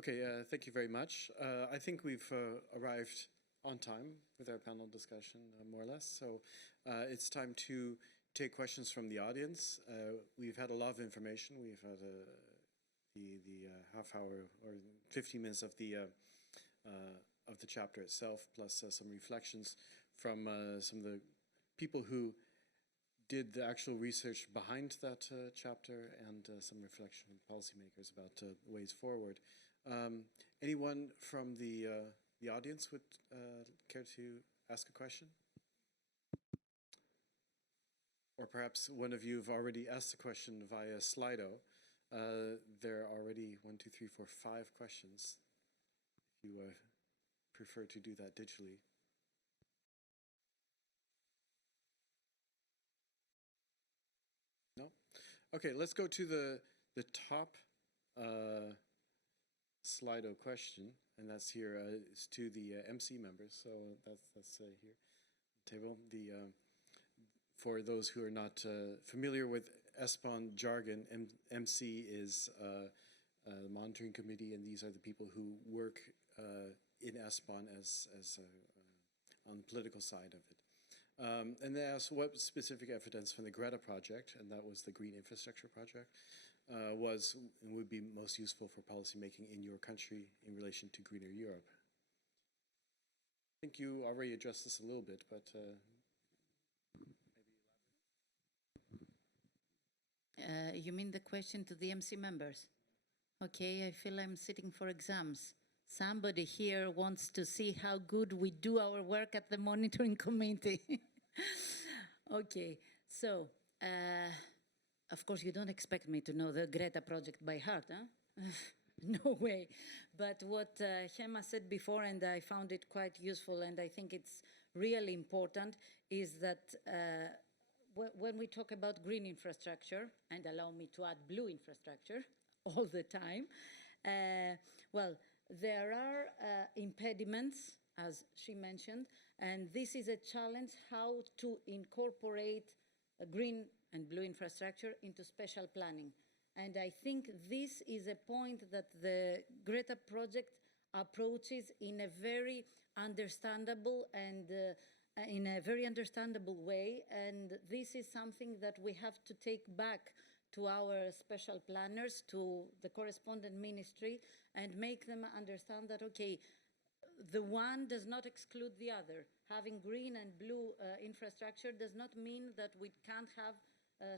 Okay, thank you very much. I think we've arrived on time with our panel discussion, more or less. So it's time to take questions from the audience. We've had a lot of information. We've had the half hour or 15 minutes of the chapter itself, plus some reflections from some of the people who did the actual research behind that chapter, and some reflection from policymakers about ways forward. Anyone from the audience would care to ask a question? Or perhaps one of you have already asked a question via Slido. There are already 1, 2, 3, 4, 5 questions, if you prefer to do that digitally. No? Okay, let's go to the top Slido question, and that's here. It's to the MC members, so that's here, table. For those who are not familiar with ESPON jargon, MC is the monitoring committee, and these are the people who work in ESPON as on the political side of it. And they asked what specific evidence from the Greta project, and that was the Green Infrastructure Project, was and would be most useful for policymaking in your country in relation to greener Europe. I think you already addressed this a little bit, but you mean the question to the MC members? Okay, I feel I'm sitting for exams. Somebody here wants to see how good we do our work at the monitoring committee. Okay, so of course you don't expect me to know the Greta project by heart, huh? No way. But what Hema said before, and I found it quite useful, and I think it's really important, is that when we talk about green infrastructure, and allow me to add blue infrastructure all the time, well, there are impediments, as she mentioned, and this is a challenge how to incorporate green and blue infrastructure into spatial planning. And I think this is a point that the Greta project approaches in a very understandable and in a very understandable way, and this is something that we have to take back to our special planners, to the correspondent ministry, and make them understand that, okay, the one does not exclude the other. Having green and blue infrastructure does not mean that we can't have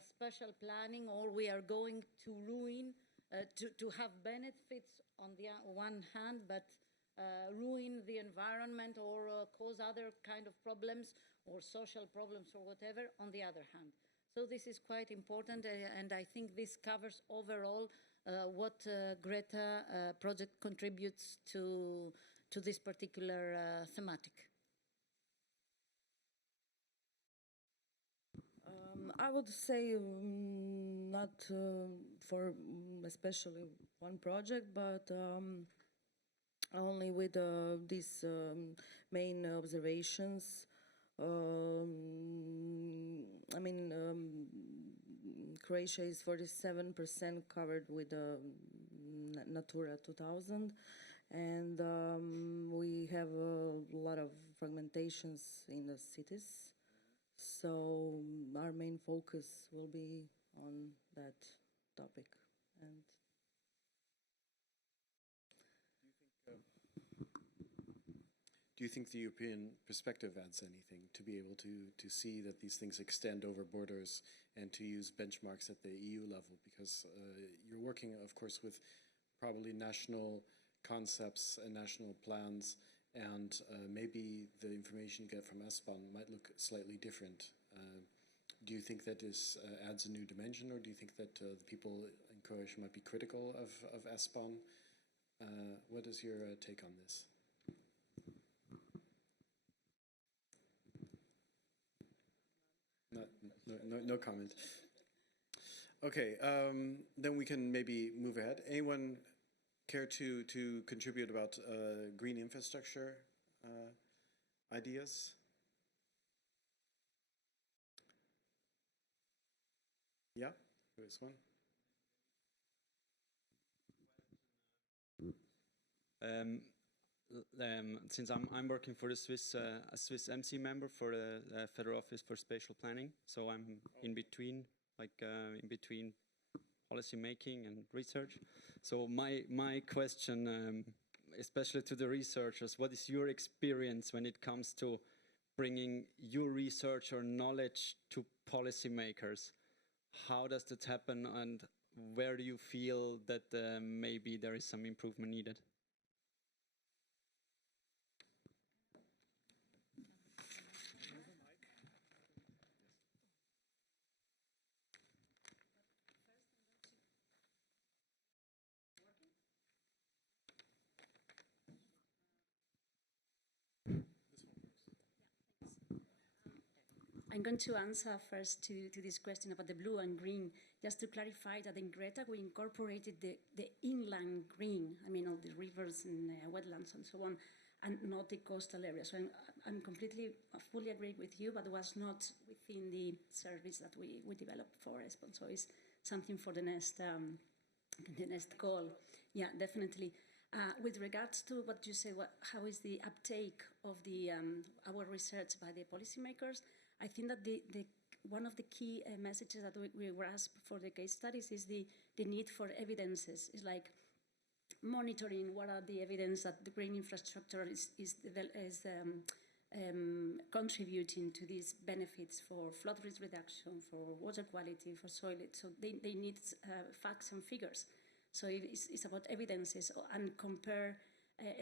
special planning, or we are going to ruin, to have benefits on the one hand, but ruin the environment or cause other kind of problems or social problems or whatever on the other hand. So this is quite important, and I think this covers overall what Greta project contributes to this particular thematic. I would say not for especially one project, but only with these main observations. I mean, Croatia is 47% covered with Natura 2000, and we have a lot of fragmentations in the cities. So our main focus will be on that topic. And do you think the European perspective adds anything to be able to see that these things extend over borders and to use benchmarks at the EU level? Because you're working, of course, with probably national concepts and national plans, and maybe the information you get from ESPON might look slightly different. Do you think that this adds a new dimension, or do you think that the people in Croatia might be critical of ESPON? What is your take on this? No comment. Okay, then we can maybe move ahead. Anyone care to contribute about green infrastructure ideas? Yeah, there is one. Since I'm working for the Swiss, a Swiss MC member for the Federal Office for Spatial Planning, so I'm in between, in between policy making and research. So my question, especially to the researchers, what is your experience when it comes to bringing your research or knowledge to policymakers? How does that happen, and where do you feel that maybe there is some improvement needed? I'm going to answer first to this question about the blue and green. Just to clarify that in Greta we incorporated the inland green, I mean all the rivers and wetlands and so on, and not the coastal areas. So I'm fully agree with you, but it was not within the service that we developed for ESPON. So it's something for the next call. Yeah, definitely. With regards to what you say, how is the uptake of our research by the policymakers? I think that one of the key messages that we were asked for the case studies is the need for evidences. It's like monitoring what are the evidence that the green infrastructure is contributing to these benefits for flood risk reduction, for water quality, for soil. So they need facts and figures. So it's about evidences and compare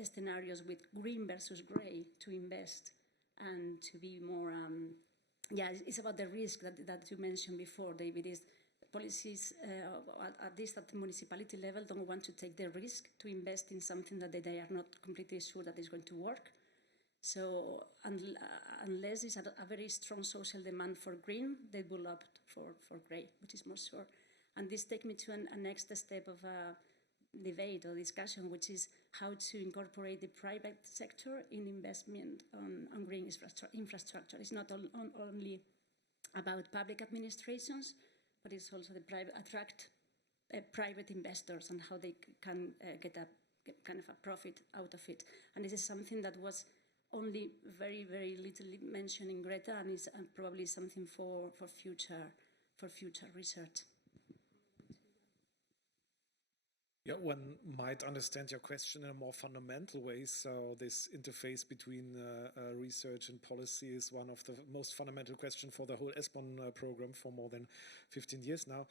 scenarios with green versus grey to invest and to be more. It's about the risk that you mentioned before, David. Is policies, at least at the municipality level, don't want to take the risk to invest in something that they are not completely sure that is going to work. So unless there's a very strong social demand for green, they will opt for grey, which is more sure. And this takes me to a next step of debate or discussion, which is how to incorporate the private sector in investment on green infrastructure. It's not only about public administrations, but it's also attract private investors and how they can get kind of a profit out of it. And this is something that was only very, very little mentioned in Greta, and is probably something for future research. Yeah, one might understand your question in a more fundamental way. So this interface between research and policy is one of the most fundamental questions for the whole ESPON program for more than 15 years now.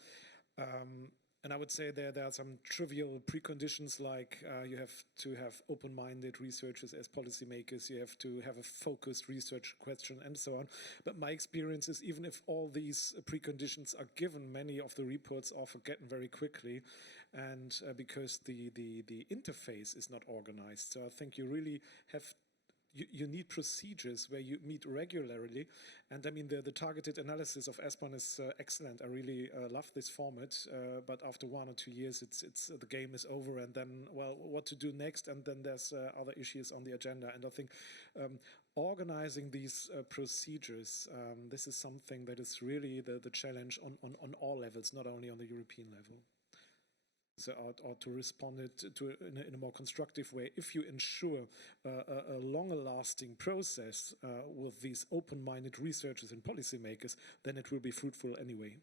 And I would say there are some trivial preconditions, like you have to have open-minded researchers as policymakers, you have to have a focused research question, and so on. But my experience is, even if all these preconditions are given, many of the reports are forgotten very quickly, and because the interface is not organized. So I think you really have you need procedures where you meet regularly. And I mean, the targeted analysis of ESPON is excellent. I really love this format. But after 1 or 2 years, it's the game is over. And then, well, what to do next? And then there's other issues on the agenda. And I think organizing these procedures, this is something that is really the challenge on all levels, not only on the European level. So, or to respond it in a more constructive way. If you ensure a longer-lasting process with these open-minded researchers and policymakers, then it will be fruitful anyway.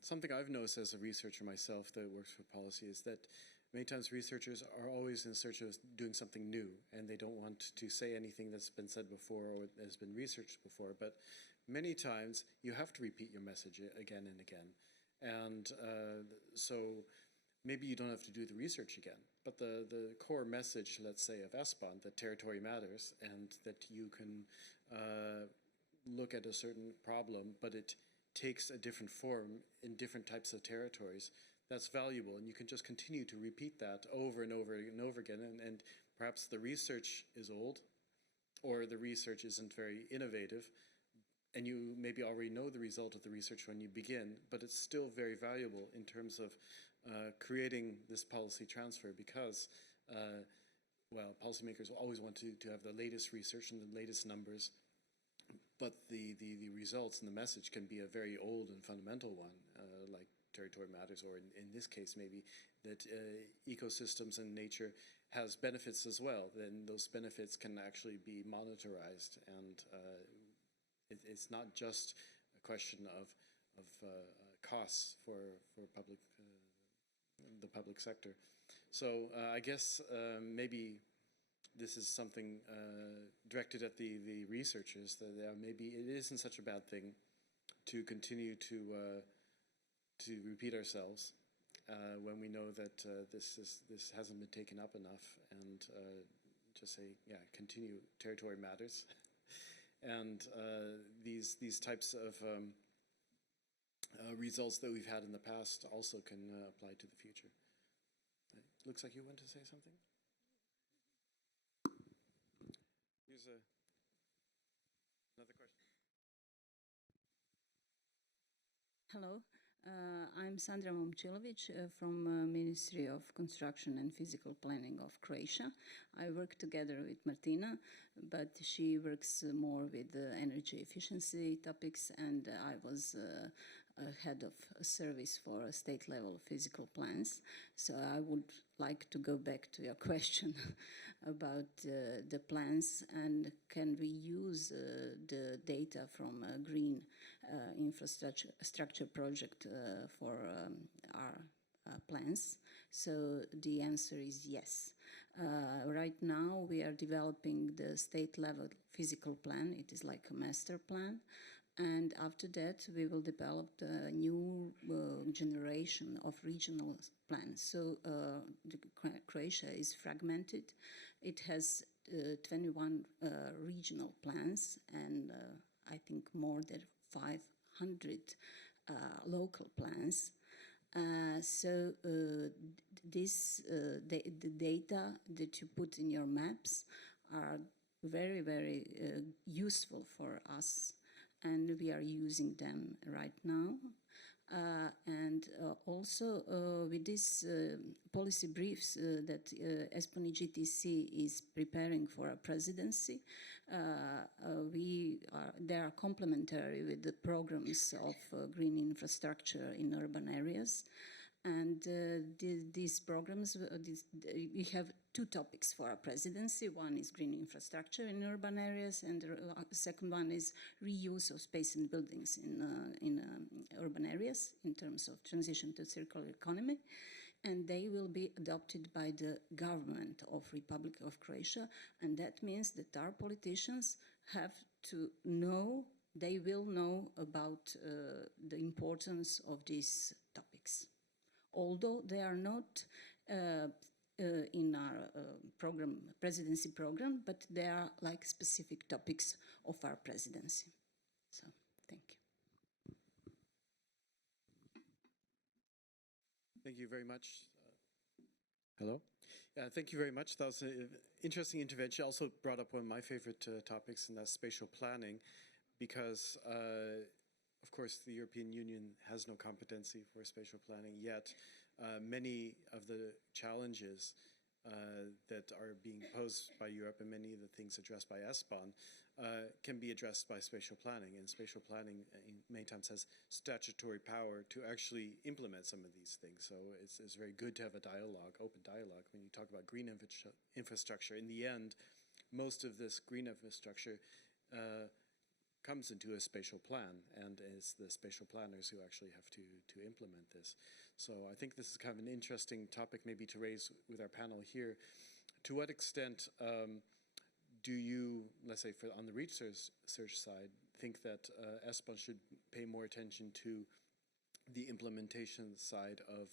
Something I've noticed as a researcher myself that works for policy is that many times researchers are always in search of doing something new, and they don't want to say anything that's been said before or has been researched before. But many times you have to repeat your message again and again. And so maybe you don't have to do the research again, but the core message, let's say, of ESPON, that territory matters and that you can look at a certain problem, but it takes a different form in different types of territories, that's valuable. And you can just continue to repeat that over and over and over again. And perhaps the research is old, or the research isn't very innovative, and you maybe already know the result of the research when you begin, but it's still very valuable in terms of creating this policy transfer, because, well, policymakers always want to have the latest research and the latest numbers, but the results and the message can be a very old and fundamental one, like territory matters, or in this case maybe that ecosystems and nature has benefits as well, then those benefits can actually be monitorized, and it's not just a question of costs for public the public sector. So I guess maybe this is something directed at the researchers, that maybe it isn't such a bad thing to continue to repeat ourselves when we know that this hasn't been taken up enough, and just say, yeah, continue, territory matters. And these types of results that we've had in the past also can apply to the future. Looks like you want to say something? Here's another question. Hello, I'm Sandra Momčilović from Ministry of Construction and Physical Planning of Croatia. I work together with Martina, but she works more with energy efficiency topics, and I was head of a service for state-level physical plans. So I would like to go back to your question about the plans, and can we use the data from a green infrastructure project for our plans? So the answer is yes. Right now we are developing the state-level physical plan. It is like a master plan. And after that, we will develop a new generation of regional plans. So Croatia is fragmented. It has 21 regional plans, and I think more than 500 local plans. So the data that you put in your maps are very, very useful for us, and we are using them right now. And also with these policy briefs that ESPON GTC is preparing for a presidency, they are complementary with the programs of green infrastructure in urban areas. And these programs, we have two topics for our presidency. One is green infrastructure in urban areas, and the second one is reuse of space and buildings in urban areas in terms of transition to circular economy. And they will be adopted by the government of Republic of Croatia. And that means that our politicians have to know, they will know about the importance of these topics. Although they are not in our presidency program, but they are like specific topics of our presidency. So, thank you. Thank you very much. Hello? Thank you very much. That was an interesting intervention. Also brought up one of my favorite topics, and that's spatial planning, because of course, the European Union has no competency for spatial planning, yet many of the challenges that are being posed by Europe, and many of the things addressed by ESPON can be addressed by spatial planning. And spatial planning many times has statutory power to actually implement some of these things. So it's very good to have a dialogue, open dialogue. When you talk about green infrastructure, in the end, most of this green infrastructure comes into a spatial plan, and it's the spatial planners who actually have to implement this. So I think this is kind of an interesting topic maybe to raise with our panel here. To what extent do you, let's say on the research side, think that ESPON should pay more attention to the implementation side of,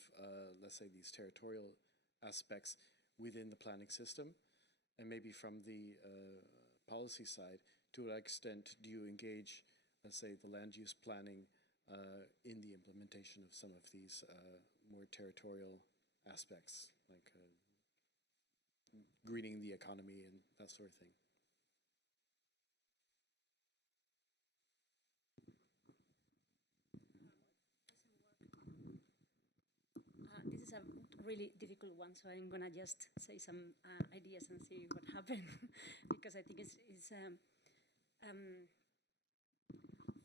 let's say, these territorial aspects within the planning system? And maybe from the policy side, to what extent do you engage, let's say, the land use planning in the implementation of some of these more territorial aspects, like greening the economy and that sort of thing? This is a really difficult one, so I'm going to just say some ideas and see what happens, because I think it's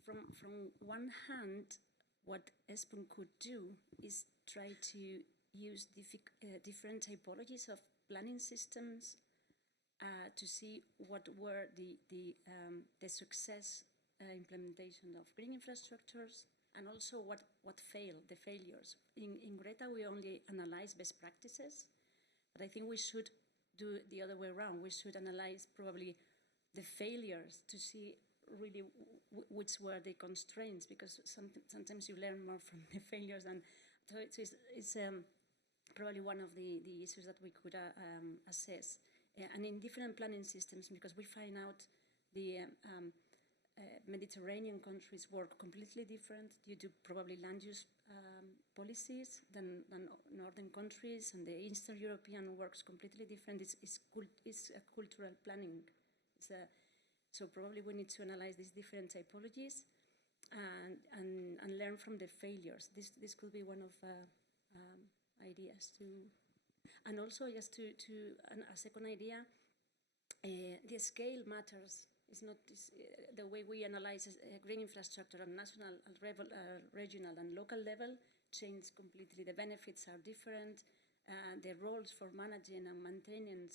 from one hand, what ESPON could do is try to use different typologies of planning systems to see what were the success implementation of green infrastructures, and also what failed, the failures. In Greta, we only analyze best practices, but I think we should do the other way around. We should analyze probably the failures to see really which were the constraints, because sometimes you learn more from the failures than, so it's probably one of the issues that we could assess. And in different planning systems, because we find out the Mediterranean countries work completely different due to probably land use policies than northern countries, and the Eastern European works completely different. It's a cultural planning. So probably we need to analyze these different typologies and learn from the failures. This could be one of ideas to, and also just to a second idea, the scale matters. It's not the way we analyze green infrastructure on national, regional, and local level change completely. The benefits are different. The roles for managing and maintaining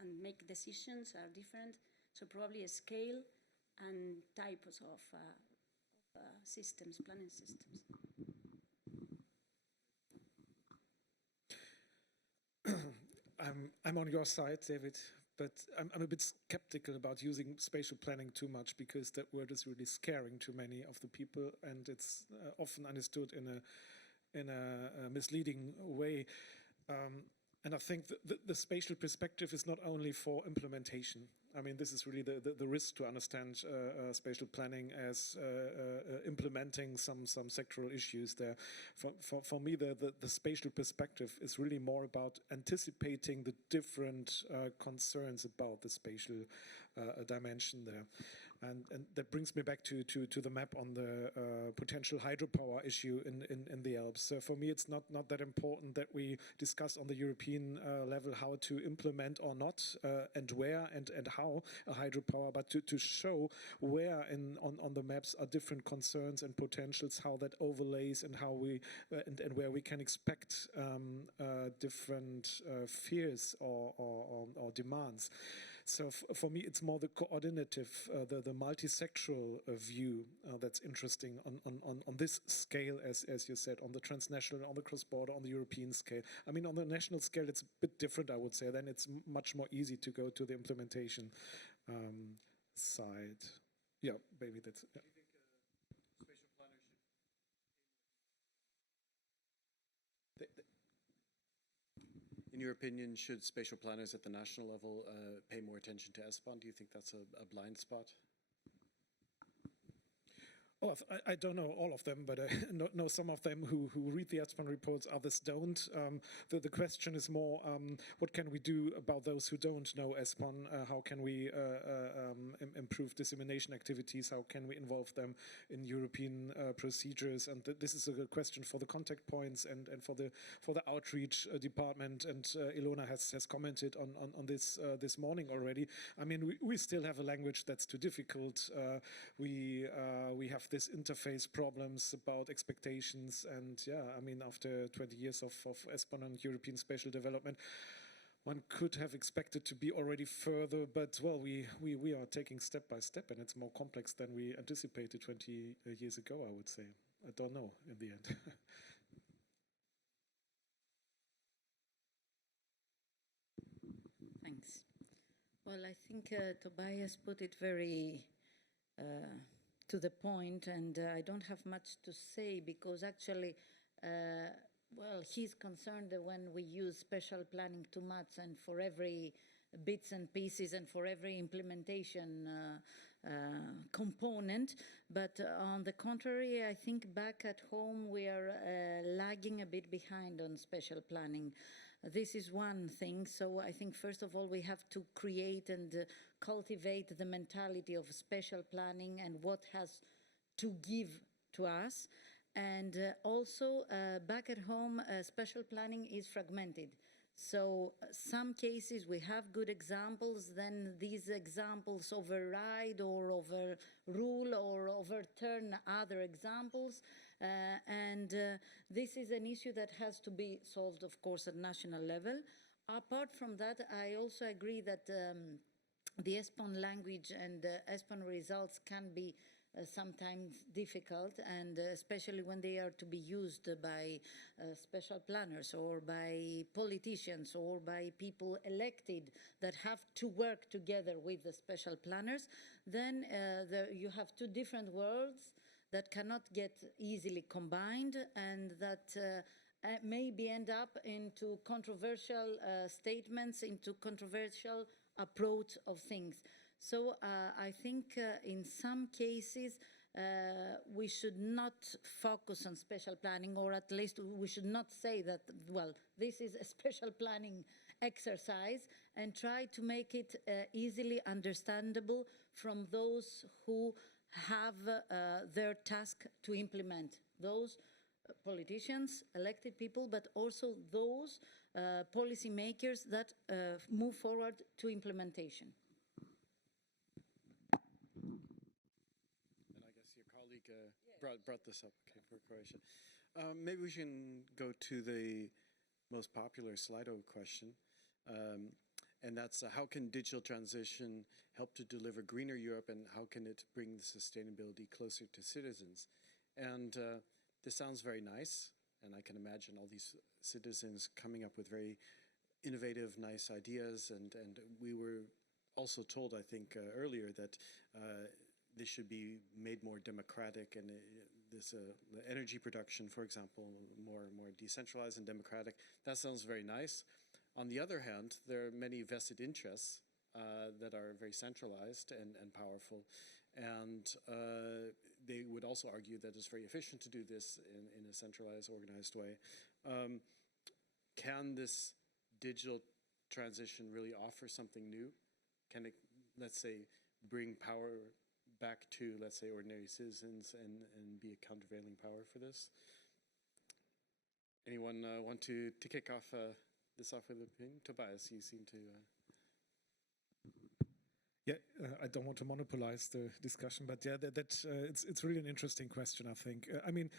and make decisions are different. So probably a scale and types of systems, planning systems. I'm on your side, David, but I'm a bit skeptical about using spatial planning too much, because that word is really scaring to many of the people, and it's often understood in a misleading way. And I think the spatial perspective is not only for implementation. I mean, this is really the risk to understand spatial planning as implementing some sectoral issues there. For me, the spatial perspective is really more about anticipating the different concerns about the spatial dimension there. And that brings me back to the map on the potential hydropower issue in the Alps. So for me, it's not that important that we discuss on the European level how to implement or not, and where and how a hydropower, but to show where on the maps are different concerns and potentials, how that overlays, and how we and where we can expect different fears or demands. So for me, it's more the coordinative, the multi-sectoral view that's interesting on this scale, as you said, on the transnational, on the cross-border, on the European scale. I mean, on the national scale, it's a bit different, I would say. Then it's much more easy to go to the implementation side. Yeah, maybe that's... Yeah. In your opinion, should spatial planners at the national level pay more attention to ESPON? Do you think that's a blind spot? Oh, I don't know all of them, but I know some of them who read the ESPON reports, others don't. The question is more, what can we do about those who don't know ESPON? How can we improve dissemination activities? How can we involve them in European procedures? And this is a question for the contact points and for the outreach department. And Ilona has commented on this morning already. I mean, we still have a language that's too difficult. We have this interface problems about expectations, and yeah, I mean, after 20 years of ESPON and European spatial development, one could have expected to be already further, but well, we are taking step by step, and it's more complex than we anticipated 20 years ago, I would say. I don't know in the end. Thanks. Well, I think Tobias put it very to the point, and I don't have much to say, because actually, well, he's concerned that when we use spatial planning too much and for every bits and pieces and for every implementation component, but on the contrary, I think back at home we are lagging a bit behind on spatial planning. This is one thing. So I think first of all we have to create and cultivate the mentality of spatial planning and what has to give to us. And also back at home, spatial planning is fragmented. So some cases we have good examples, then these examples override or overrule or overturn other examples. This is an issue that has to be solved, of course, at national level. Apart from that, I also agree that the ESPON language and ESPON results can be sometimes difficult, and especially when they are to be used by special planners or by politicians or by people elected that have to work together with the special planners, then you have two different worlds that cannot get easily combined, and that maybe end up into controversial statements, into controversial approach of things. So I think in some cases we should not focus on special planning, or at least we should not say that, well, this is a special planning exercise, and try to make it easily understandable from those who have their task to implement. Those politicians, elected people, but also those policy makers that move forward to implementation. Brought this up, okay, for Croatia. Maybe we can go to the most popular Slido question, and that's how can digital transition help to deliver greener Europe, and how can it bring the sustainability closer to citizens? And this sounds very nice, and I can imagine all these citizens coming up with very innovative, nice ideas, and we were also told, I think, earlier that this should be made more democratic, and the energy production, for example, more decentralized and democratic. That sounds very nice. On the other hand, there are many vested interests that are very centralized and powerful, and they would also argue that it's very efficient to do this in a centralized, organized way. Can this digital transition really offer something new? Can it, let's say, bring power back to, let's say, ordinary citizens and be a countervailing power for this? Anyone want to kick off this off with an opinion? Tobias, you seem to... Yeah, I don't want to monopolize the discussion, but yeah, it's really an interesting question, I think. I mean,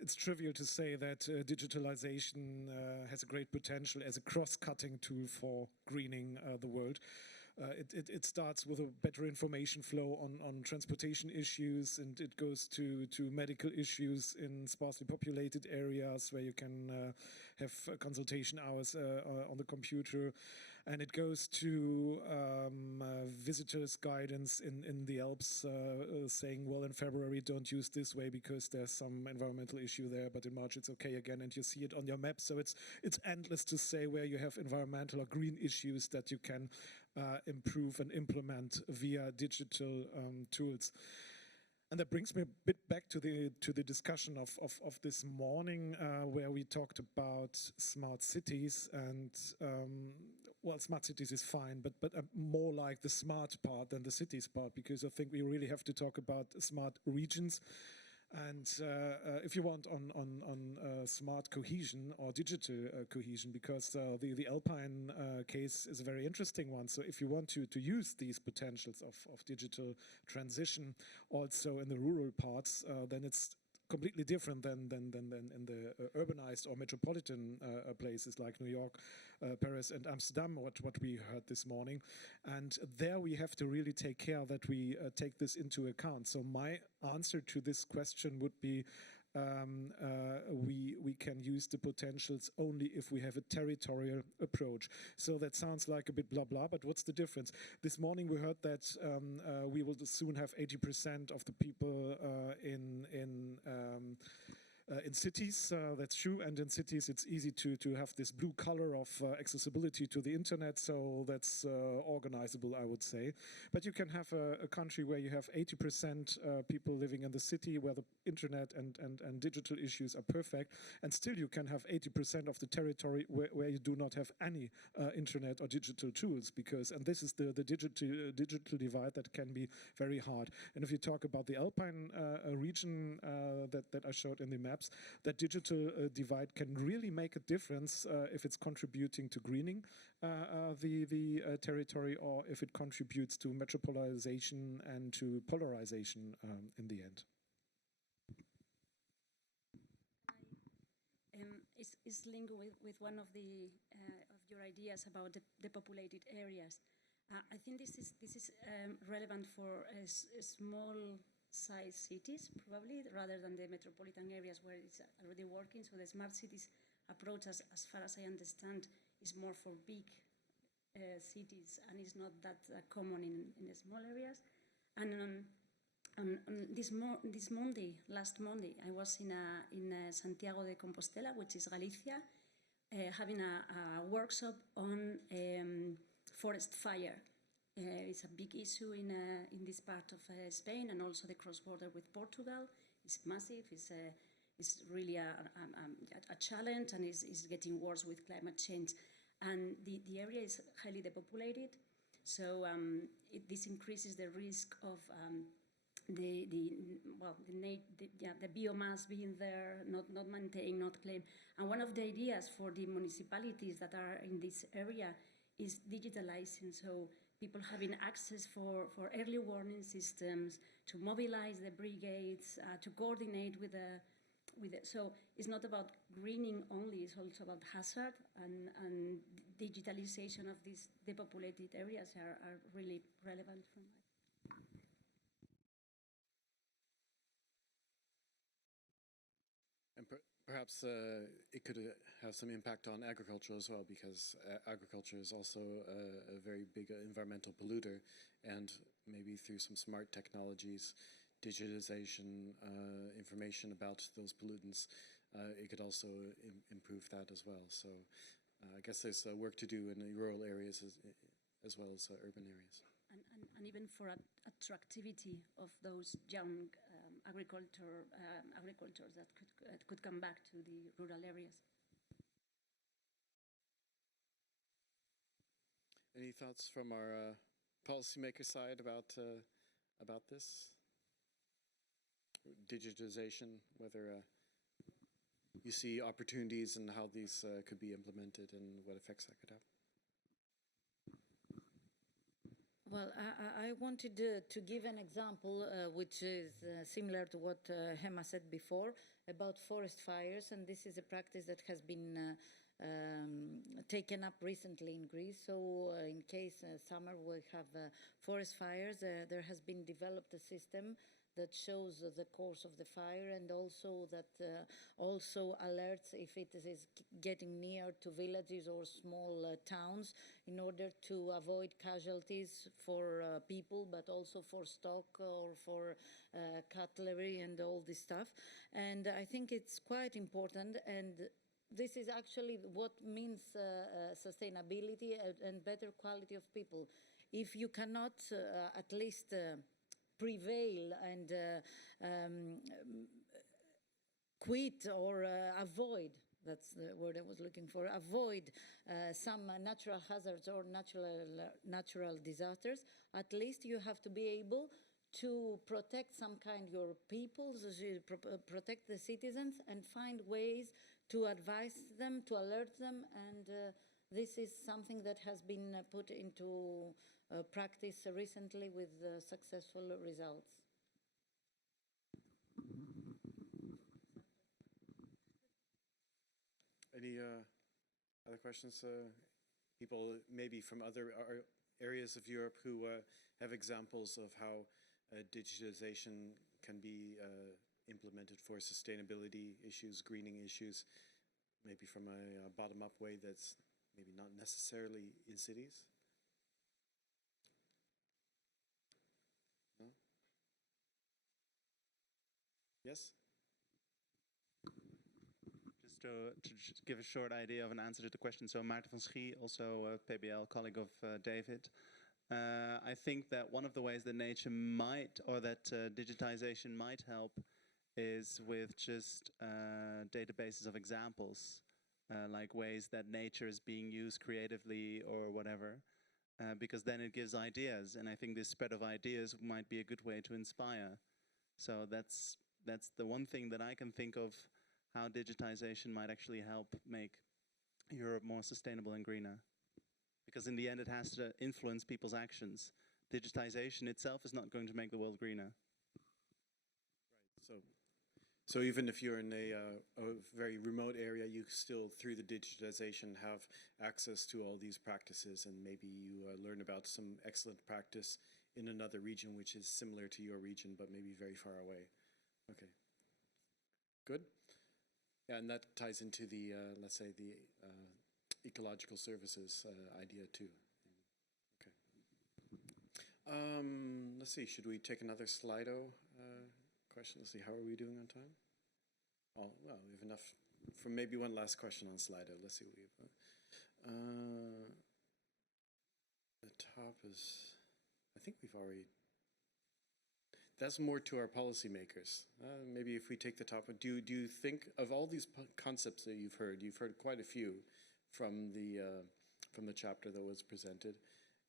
it's trivial to say that digitalization has a great potential as a cross-cutting tool for greening the world. It starts with a better information flow on transportation issues, and it goes to medical issues in sparsely populated areas where you can have consultation hours on the computer. And it goes to visitors' guidance in the Alps, saying, well, in February, don't use this way because there's some environmental issue there, but in March it's okay again, and you see it on your map. So it's endless to say where you have environmental or green issues that you can improve and implement via digital tools. And that brings me a bit back to the discussion of this morning, where we talked about smart cities, and well, smart cities is fine, but more like the smart part than the cities part, because I think we really have to talk about smart regions. And if you want on smart cohesion or digital cohesion, because the Alpine case is a very interesting one. So if you want to use these potentials of digital transition also in the rural parts, then it's completely different than in the urbanized or metropolitan places like New York, Paris and Amsterdam, what we heard this morning. And there we have to really take care that we take this into account. So my answer to this question would be we can use the potentials only if we have a territorial approach. So that sounds like a bit blah blah, but what's the difference? This morning we heard that we will soon have 80% of the people in cities. That's true, and in cities it's easy to have this blue color of accessibility to the internet, so that's organizable, I would say. But you can have a country where you have 80% people living in the city where the internet and digital issues are perfect, and still you can have 80% of the territory where you do not have any internet or digital tools, and this is the digital divide that can be very hard. And if you talk about the Alpine region that I showed in the map, perhaps that digital divide can really make a difference if it's contributing to greening the territory, or if it contributes to metropolization and to polarization in the end. Is linked with one of your ideas about the depopulated areas. I think this is relevant for small size cities, probably, rather than the metropolitan areas where it's already working. So the smart cities approach, as far as I understand, is more for big cities, and is not that common in the small areas. And last Monday, I was in Santiago de Compostela, which is Galicia, having a workshop on forest fire. It's a big issue in this part of Spain, and also the cross-border with Portugal. It's massive. It's really a challenge, and is getting worse with climate change. And the area is highly depopulated, so this increases the risk of the biomass being there, not maintained, not claimed. And one of the ideas for the municipalities that are in this area is digitalizing, so people having access for early warning systems, to mobilize the brigades, to coordinate with the. So it's not about greening only, it's also about hazard, and digitalization of these depopulated areas are really relevant for me. And perhaps it could have some impact on agriculture as well, because agriculture is also a very big environmental polluter, and maybe through some smart technologies, digitalization, information about those pollutants, it could also improve that as well. So I guess there's work to do in the rural areas as well as urban areas. And even for attractivity of those young agricultors that could come back to the rural areas. Any thoughts from our policymaker side about this? Digitization, whether you see opportunities and how these could be implemented and what effects that could have? Well, I wanted to give an example which is similar to what Hema said before about forest fires, and this is a practice that has been taken up recently in Greece. So in case summer we have forest fires, there has been developed a system that shows the course of the fire, and also that also alerts if it is getting near to villages or small towns, in order to avoid casualties for people, but also for stock or for cutlery and all this stuff. And I think it's quite important, and this is actually what means sustainability and better quality of people. If you cannot at least prevail and quit or avoid, that's the word I was looking for, avoid some natural hazards or natural disasters, at least you have to be able to protect some kind your people, protect the citizens, and find ways to advise them, to alert them, and this is something that has been put into practice recently with successful results. Any other questions? People maybe from other areas of Europe who have examples of how digitalization can be implemented for sustainability issues, greening issues, maybe from a bottom-up way that's maybe not necessarily in cities? No? Yes? Just to give a short idea of an answer to the question, so Maarten van Schie, also a PBL colleague of David. I think that one of the ways that nature might, or that digitization might help, is with just databases of examples, like ways that nature is being used creatively or whatever, because then it gives ideas, and I think this spread of ideas might be a good way to inspire. So that's the one thing that I can think of how digitization might actually help make Europe more sustainable and greener. Because in the end, it has to influence people's actions. Digitization itself is not going to make the world greener. So even if you're in a very remote area, you still, through the digitization, have access to all these practices, and maybe you learn about some excellent practice in another region which is similar to your region, but maybe very far away. Okay, good. Yeah, and that ties into the, let's say, the ecological services idea too. Okay. Let's see, should we take another Slido question? Let's see, how are we doing on time? Oh, well, we have enough for maybe one last question on Slido. Let's see what we have. The top is, I think we've already, that's more to our policymakers. Maybe if we take the top, do you think of all these concepts that you've heard quite a few from the chapter that was presented,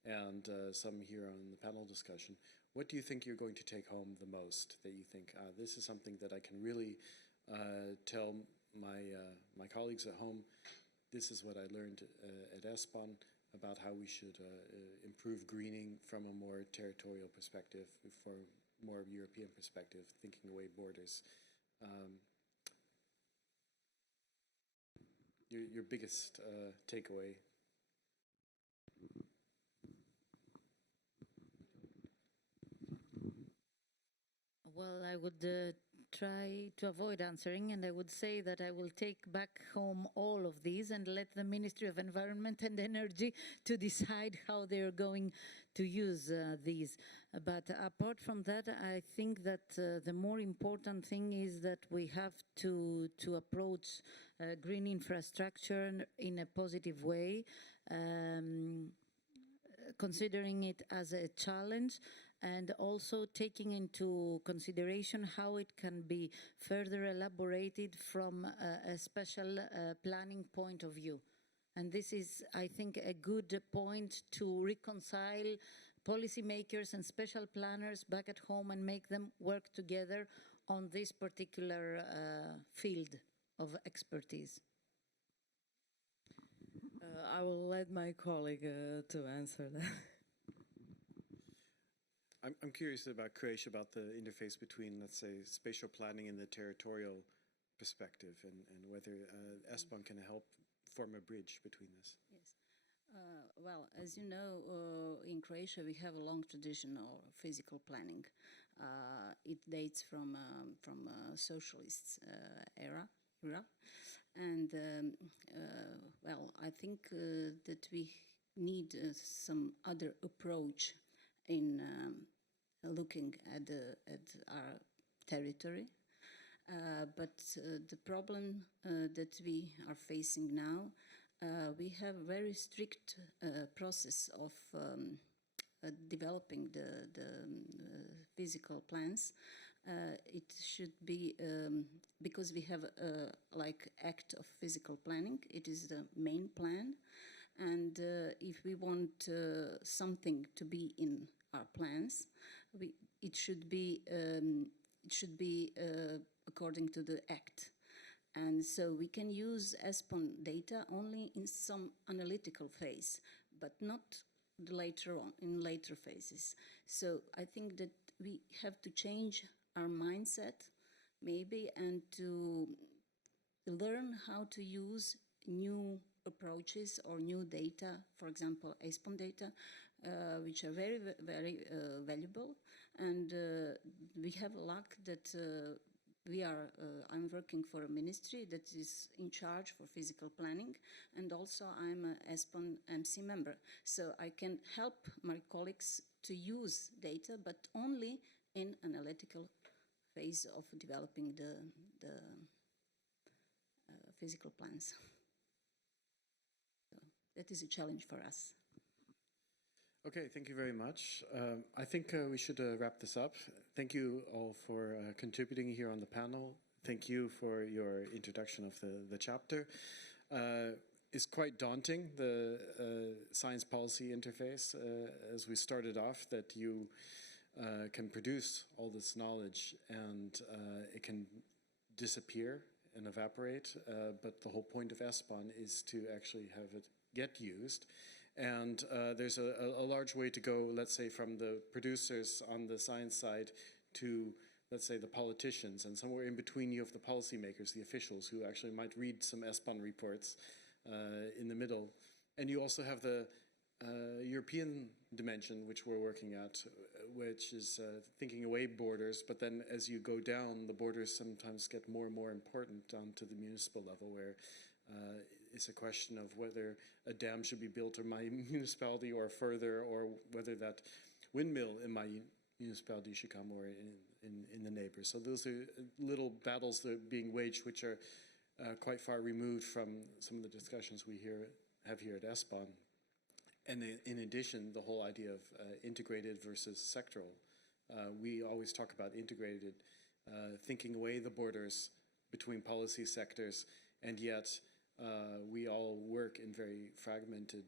and some here on the panel discussion. What do you think you're going to take home the most, that you think, this is something that I can really tell my colleagues at home, this is what I learned at ESPON about how we should improve greening from a more territorial perspective, for more European perspective, thinking away borders. Your biggest takeaway? Well, I would try to avoid answering, and I would say that I will take back home all of these and let the Ministry of Environment and Energy to decide how they're going to use these. But apart from that, I think that the more important thing is that we have to approach green infrastructure in a positive way, considering it as a challenge, and also taking into consideration how it can be further elaborated from a special planning point of view. And this is, I think, a good point to reconcile policymakers and special planners back at home and make them work together on this particular field of expertise. I will let my colleague to answer that. I'm curious about Croatia, about the interface between, let's say, spatial planning and the territorial perspective, and whether ESPON can help form a bridge between this. Yes. Well, as you know, in Croatia we have a long tradition of physical planning. It dates from socialist era, and well, I think that we need some other approach in looking at our territory. But the problem that we are facing now, we have a very strict process of developing the physical plans. It should be, because we have like Act of Physical Planning, it is the main plan. And if we want something to be in our plans, it should be according to the Act. And so we can use ESPON data only in some analytical phase, but not later on, in later phases. So I think that we have to change our mindset, maybe, and to learn how to use new approaches or new data, for example, ESPON data, which are very, very valuable. And we have luck that I'm working for a ministry that is in charge for physical planning, and also I'm a ESPON MC member. So I can help my colleagues to use data, but only in analytical phase of developing the physical plans. So that is a challenge for us. Okay, thank you very much. I think we should wrap this up. Thank you all for contributing here on the panel. Thank you for your introduction of the chapter. It's quite daunting, the science policy interface, as we started off, that you can produce all this knowledge and it can disappear and evaporate, but the whole point of ESPON is to actually have it get used. And there's a large way to go, let's say, from the producers on the science side to, let's say, the politicians, and somewhere in between you have the policymakers, the officials, who actually might read some ESPON reports in the middle. And you also have the European dimension, which we're working at, which is thinking away borders, but then as you go down, the borders sometimes get more and more important down to the municipal level, where it's a question of whether a dam should be built in my municipality or further, or whether that windmill in my municipality should come, or in the neighbors. So those are little battles that are being waged, which are quite far removed from some of the discussions we have here at ESPON. And in addition, the whole idea of integrated versus sectoral. We always talk about integrated, thinking away the borders between policy sectors, and yet we all work in very fragmented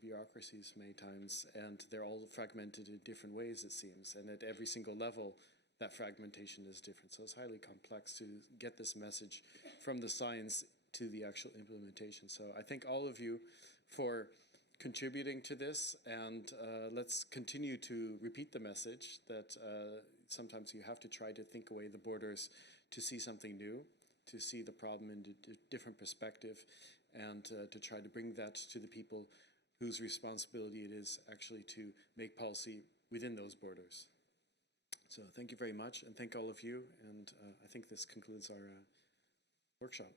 bureaucracies many times, and they're all fragmented in different ways, it seems, and at every single level that fragmentation is different. So it's highly complex to get this message from the science to the actual implementation. So I thank all of you for contributing to this, and let's continue to repeat the message that sometimes you have to try to think away the borders to see something new, to see the problem in a different perspective, and to try to bring that to the people whose responsibility it is actually to make policy within those borders. So thank you very much, and thank all of you, and I think this concludes our workshop.